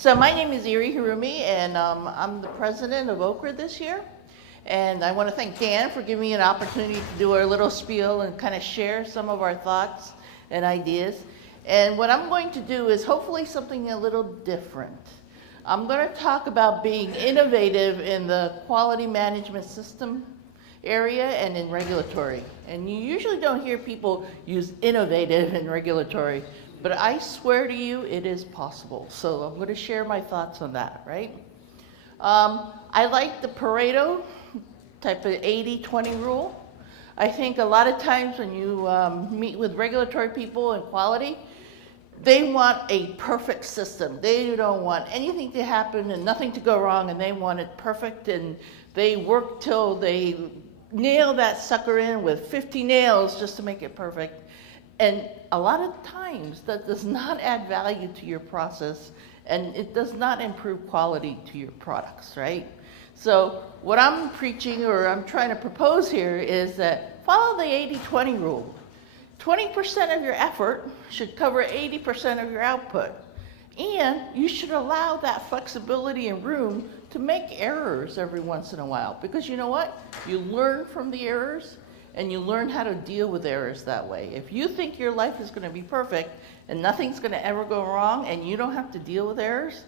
So my name is Eri Hirumi, and I'm the president of Okra this year. And I want to thank Dan for giving me an opportunity to do our little spiel and kind of share some of our thoughts and ideas. And what I'm going to do is hopefully something a little different. I'm going to talk about being innovative in the quality management system area and in regulatory. And you usually don't hear people use innovative in regulatory, but I swear to you, it is possible. So I'm going to share my thoughts on that, right? I like the Pareto type of 80-20 rule. I think a lot of times when you meet with regulatory people and quality, they want a perfect system. They don't want anything to happen and nothing to go wrong, and they want it perfect, and they work till they nail that sucker in with 50 nails just to make it perfect. And a lot of times that does not add value to your process, and it does not improve quality to your products, right? So what I'm preaching, or I'm trying to propose here, is that follow the 80-20 rule. 20% of your effort should cover 80% of your output. And you should allow that flexibility and room to make errors every once in a while. Because you know what? You learn from the errors, and you learn how to deal with errors that way. If you think your life is going to be perfect and nothing's going to ever go wrong and you don't have to deal with errors,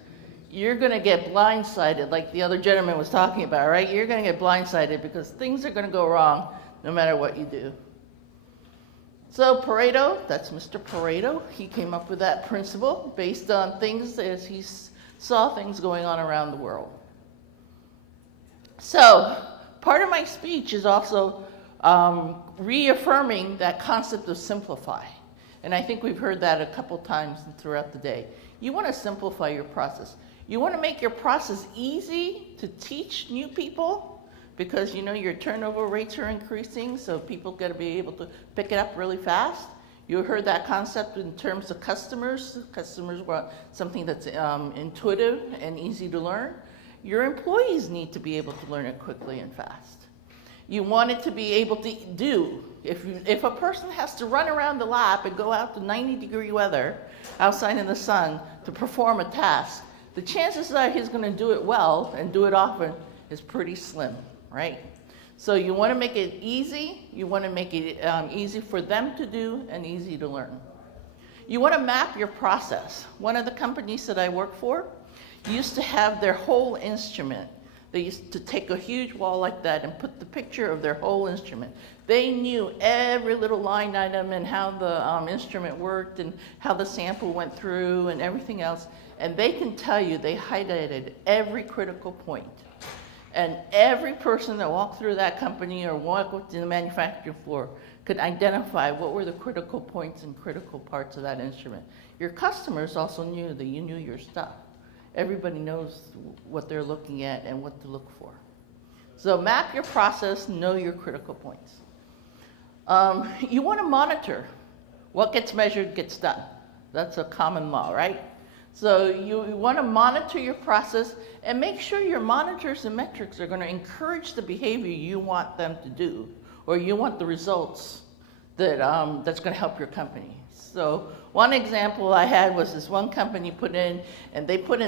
you're going to get blindsided, like the other gentleman was talking about, right? You're going to get blindsided because things are going to go wrong no matter what you do. So Pareto, that's Mr. Pareto. He came up with that principle based on things as he saw things going on around the world. So part of my speech is also reaffirming that concept of simplify. And I think we've heard that a couple times throughout the day. You want to simplify your process. You want to make your process easy to teach new people, because you know your turnover rates are increasing, so people got to be able to pick it up really fast. You heard that concept in terms of customers. Customers want something that's intuitive and easy to learn. Your employees need to be able to learn it quickly and fast. You want it to be able to do. If a person has to run around the lab and go out to 90-degree weather outside in the sun to perform a task, the chances that he's going to do it well and do it often is pretty slim, right? So you want to make it easy. You want to make it easy for them to do and easy to learn. You want to map your process. One of the companies that I work for used to have their whole instrument. They used to take a huge wall like that and put the picture of their whole instrument. They knew every little line item and how the instrument worked and how the sample went through and everything else. And they can tell you they highlighted every critical point. And every person that walked through that company or walked in the manufacturing floor could identify what were the critical points and critical parts of that instrument. Your customers also knew that you knew your stuff. Everybody knows what they're looking at and what to look for. So map your process, know your critical points. You want to monitor. What gets measured gets done. That's a common law, right? So you want to monitor your process and make sure your monitors and metrics are going to encourage the behavior you want them to do, or you want the results that that's going to help your company. So one example I had was this one company put in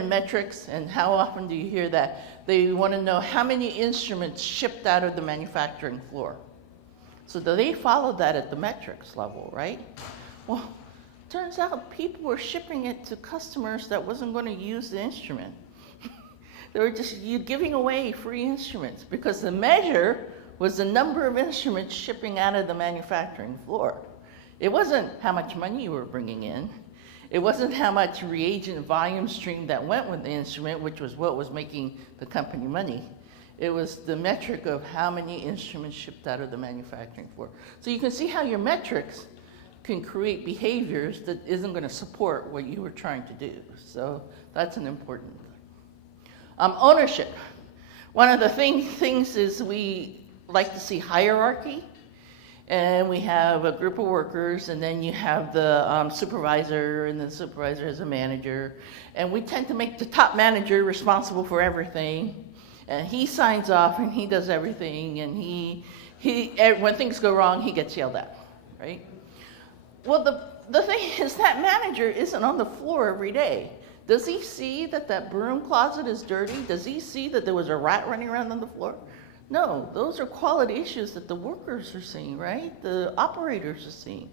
metrics, and how often do you hear that? They want to know how many instruments shipped out of the manufacturing floor. So they followed that at the metrics level, right? Well, turns out people were shipping it to customers that wasn't going to use the instrument. They were just giving away free instruments because the measure was the number of instruments shipping out of the manufacturing floor. It wasn't how much money you were bringing in. It wasn't how much reagent volume stream that went with the instrument, which was what was making the company money. It was the metric of how many instruments shipped out of the manufacturing floor. So you can see how your metrics can create behaviors that isn't going to support what you were trying to do. So that's an important thing. Ownership. One of the things is we like to see hierarchy. And we have a group of workers, and then you have the supervisor, and the supervisor is a manager. And we tend to make the top manager responsible for everything. And he signs off, and he does everything. And when things go wrong, he gets yelled at, right? Well, the thing is that manager isn't on the floor every day. Does he see that that broom closet is dirty? Does he see that there was a rat running around on the floor? No, those are quality issues that the workers are seeing, right? The operators are seeing.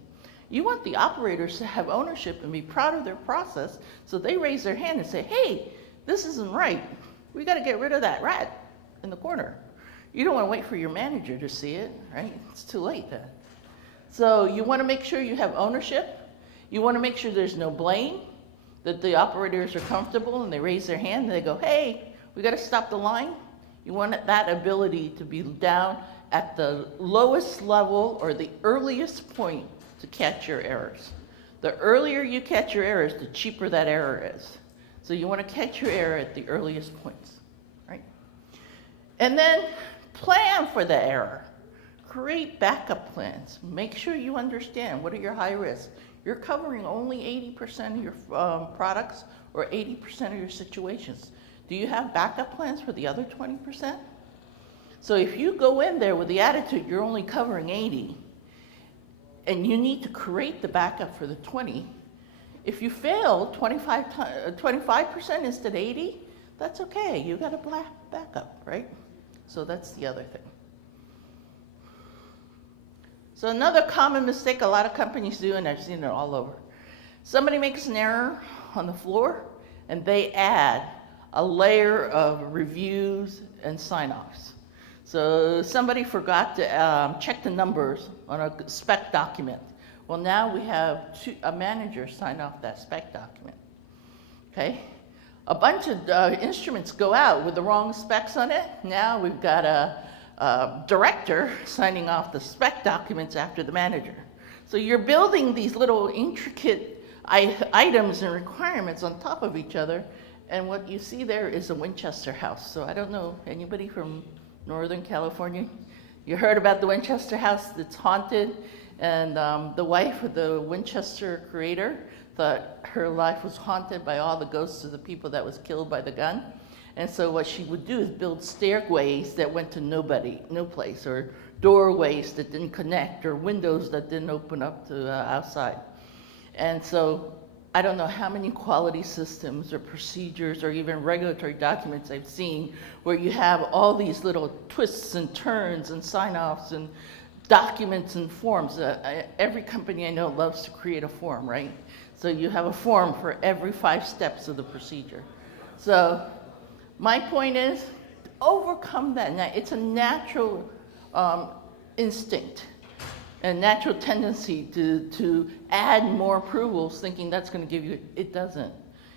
You want the operators to have ownership and be proud of their process, so they raise their hand and say, hey, this isn't right. We got to get rid of that rat in the corner. You don't want to wait for your manager to see it, right? It's too late then. So you want to make sure you have ownership. You want to make sure there's no blame, that the operators are comfortable and they raise their hand and they go, hey, we got to stop the line. You want that ability to be down at the lowest level or the earliest point to catch your errors. The earlier you catch your errors, the cheaper that error is. So you want to catch your error at the earliest points, right? And then plan for the error. Create backup plans. Make sure you understand what are your high risks. You're covering only 80% of your products or 80% of your situations. Do you have backup plans for the other 20%? So if you go in there with the attitude you're only covering 80, and you need to create the backup for the 20, if you fail 25% instead of 80, that's okay. You got a backup, right? So that's the other thing. So another common mistake a lot of companies do, and I've seen it all over. Somebody makes an error on the floor, and they add a layer of reviews and sign-offs. So somebody forgot to check the numbers on a spec document. Well, now we have a manager sign off that spec document, okay? A bunch of instruments go out with the wrong specs on it. Now we've got a director signing off the spec documents after the manager. So you're building these little intricate items and requirements on top of each other, and what you see there is a Winchester house. So I don't know, anybody from Northern California? You heard about the Winchester house that's haunted, and the wife of the Winchester creator thought her life was haunted by all the ghosts of the people that was killed by the gun. And so what she would do is build stairways that went to no place, or doorways that didn't connect, or windows that didn't open up to outside. And so I don't know how many quality systems or procedures or even regulatory documents I've seen where you have all these little twists and turns and sign-offs and documents and forms. Every company I know loves to create a form, right? So you have a form for every 5 steps of the procedure. So my point is, overcome that. Now, it's a natural instinct, a natural tendency to add more approvals thinking that's going to give you, it doesn't.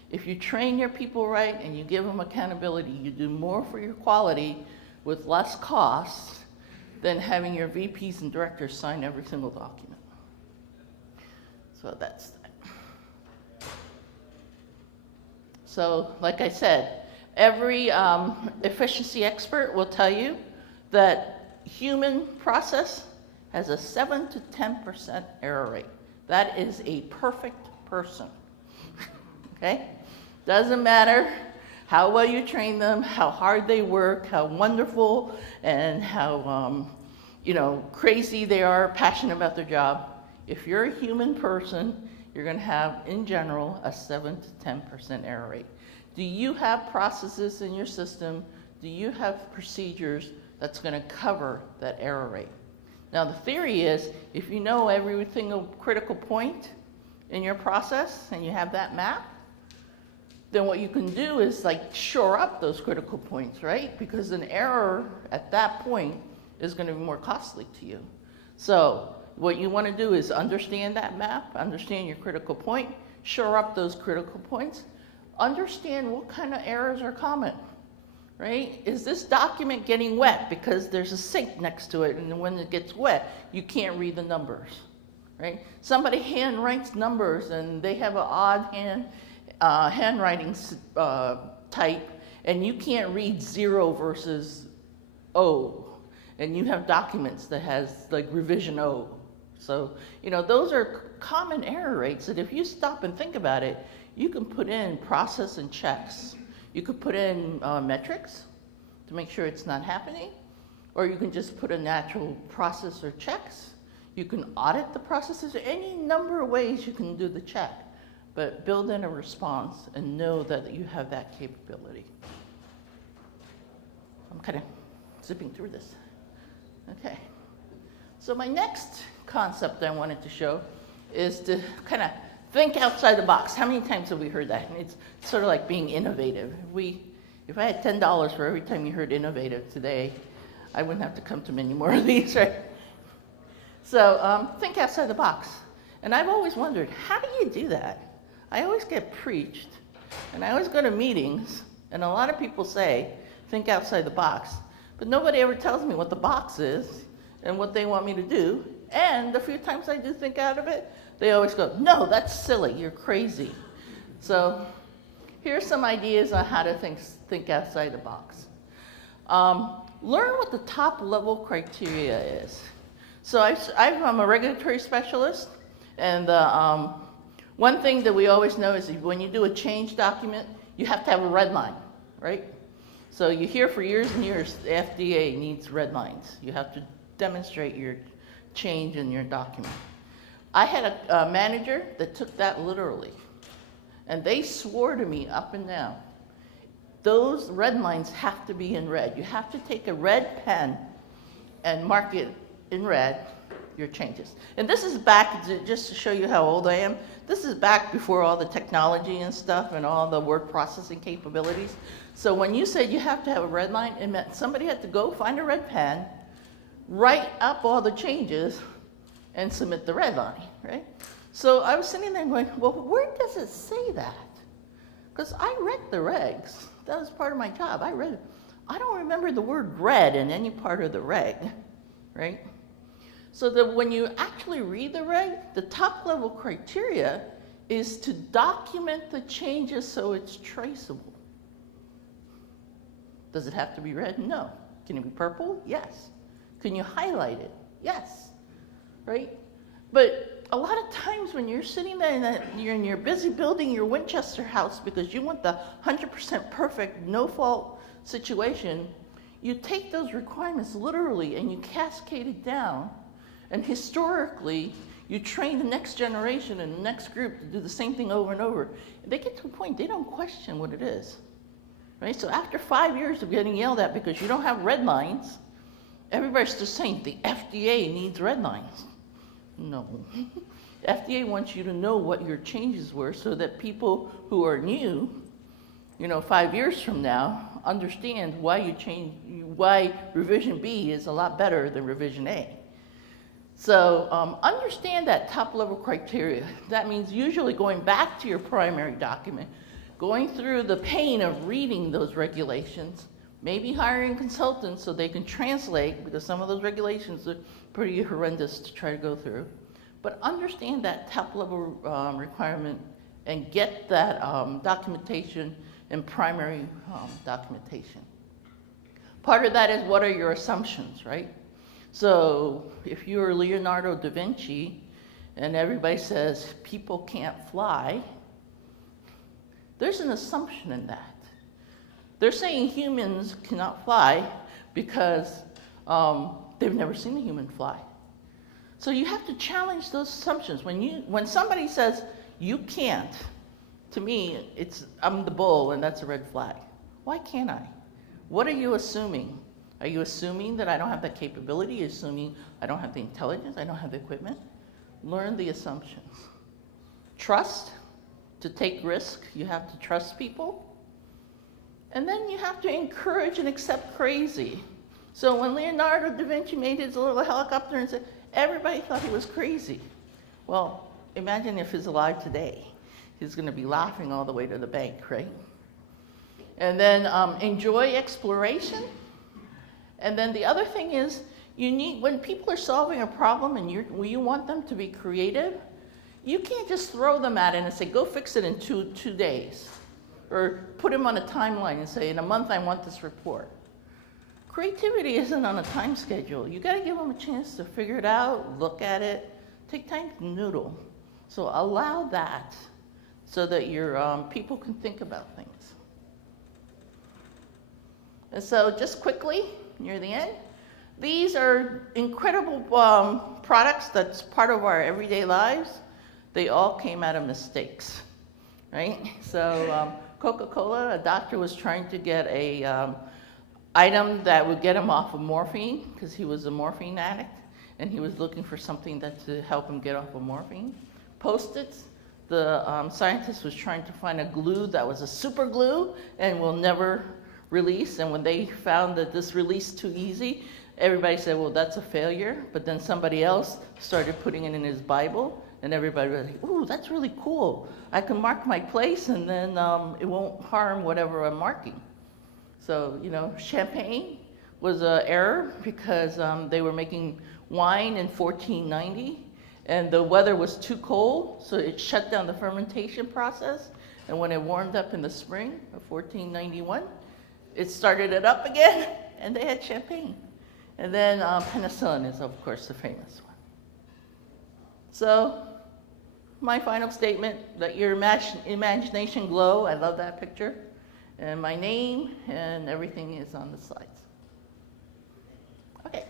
If you train your people right and you give them accountability, you do more for your quality with less cost than having your VPs and directors sign every single document. So that's that. So like I said, every efficiency expert will tell you that human process has a 7 to 10% error rate. That is a perfect person, okay? Doesn't matter how well you train them, how hard they work, how wonderful and how crazy they are, passionate about their job. If you're a human person, you're going to have, in general, a 7 to 10% error rate. Do you have processes in your system? Do you have procedures that's going to cover that error rate? Now, the theory is, if you know every single critical point in your process and you have that map, then what you can do is like shore up those critical points, right? Because an error at that point is going to be more costly to you. So what you want to do is understand that map, understand your critical point, shore up those critical points, understand what kind of errors are common, right? Is this document getting wet because there's a sink next to it, and when it gets wet, you can't read the numbers, right? Somebody hand writes numbers and they have an odd handwriting type, and you can't read 0 versus O, and you have documents that has like revision O. So, those are common error rates that if you stop and think about it, you can put in process and checks. You could put in metrics to make sure it's not happening, or you can just put a natural process or checks. You can audit the processes, or any number of ways you can do the check. but build in a response and know that you have that capability. I'm kind of zipping through this. Okay. So my next concept I wanted to show is to kind of think outside the box. How many times have we heard that? And it's sort of like being innovative. If I had $10 for every time you heard innovative today, I wouldn't have to come to many more of these, right? So think outside the box. And I've always wondered, how do you do that? I always get preached, and I always go to meetings, and a lot of people say, think outside the box. But nobody ever tells me what the box is and what they want me to do. And the few times I do think out of it, they always go, no, that's silly, you're crazy. So here's some ideas on how to think outside the box. Learn what the top level criteria is. So I'm a regulatory specialist, and one thing that we always know is when you do a change document, you have to have a red line, right? So you hear for years and years, the FDA needs red lines. You have to demonstrate your change in your document. I had a manager that took that literally, and they swore to me up and down, those red lines have to be in red. You have to take a red pen and mark it in red, your changes. And this is back, just to show you how old I am, this is back before all the technology and stuff and all the word processing capabilities. So when you said you have to have a red line, it meant somebody had to go find a red pen, write up all the changes, and submit the red line, right? So I was sitting there going, well, where does it say that? Because I read the regs. That was part of my job. I read it. I don't remember the word red in any part of the reg, right? So that when you actually read the reg, the top level criteria is to document the changes so it's traceable. Does it have to be red? No. Can it be purple? Yes. Can you highlight it? Yes. Right? But a lot of times when you're sitting there and you're busy building your Winchester house because you want the 100% perfect, no-fault situation, you take those requirements literally and you cascade it down. And historically, you train the next generation and the next group to do the same thing over and over. They get to a point, they don't question what it is. Right? So after 5 years of getting yelled at because you don't have red lines, everybody's just saying the FDA needs red lines. No. FDA wants you to know what your changes were so that people who are new, 5 years from now, understand why revision B is a lot better than revision A. So understand that top level criteria. That means usually going back to your primary document, going through the pain of reading those regulations, maybe hiring consultants so they can translate, because some of those regulations are pretty horrendous to try to go through. But understand that top level requirement and get that documentation and primary documentation. Part of that is what are your assumptions, right? So if you're Leonardo da Vinci and everybody says people can't fly, there's an assumption in that. They're saying humans cannot fly because they've never seen a human fly. So you have to challenge those assumptions. When somebody says you can't, to me, I'm the bull and that's a red flag. Why can't I? What are you assuming? Are you assuming that I don't have the capability? Are you assuming I don't have the intelligence? I don't have the equipment? Learn the assumptions. Trust. To take risk, you have to trust people. And then you have to encourage and accept crazy. So when Leonardo da Vinci made his little helicopter and said, everybody thought he was crazy. Well, imagine if he's alive today. He's going to be laughing all the way to the bank, right? And then enjoy exploration. And then the other thing is, when people are solving a problem and you want them to be creative, you can't just throw them at it and say, go fix it in two days. Or put them on a timeline and say, in a month I want this report. Creativity isn't on a time schedule. You gotta give them a chance to figure it out, look at it, take time to noodle. So allow that so that your people can think about things. And so just quickly, near the end, these are incredible products that's part of our everyday lives. They all came out of mistakes. right? So Coca-Cola, a doctor was trying to get a item that would get him off of morphine, because he was a morphine addict, and he was looking for something to help him get off of morphine. Post-its, the scientist was trying to find a glue that was a super glue and will never release, and when they found that this released too easy, everybody said, well, that's a failure, but then somebody else started putting it in his Bible, and everybody was like, ooh, that's really cool. I can mark my place, and then it won't harm whatever I'm marking. So, champagne was an error because they were making wine in 1490, and the weather was too cold, so it shut down the fermentation process. And when it warmed up in the spring of 1491, it started it up again, and they had champagne. And then penicillin is, of course, the famous one. So, my final statement, let your imagination glow. I love that picture. And my name and everything is on the slides. Okay.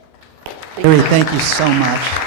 Eri, thank you so much.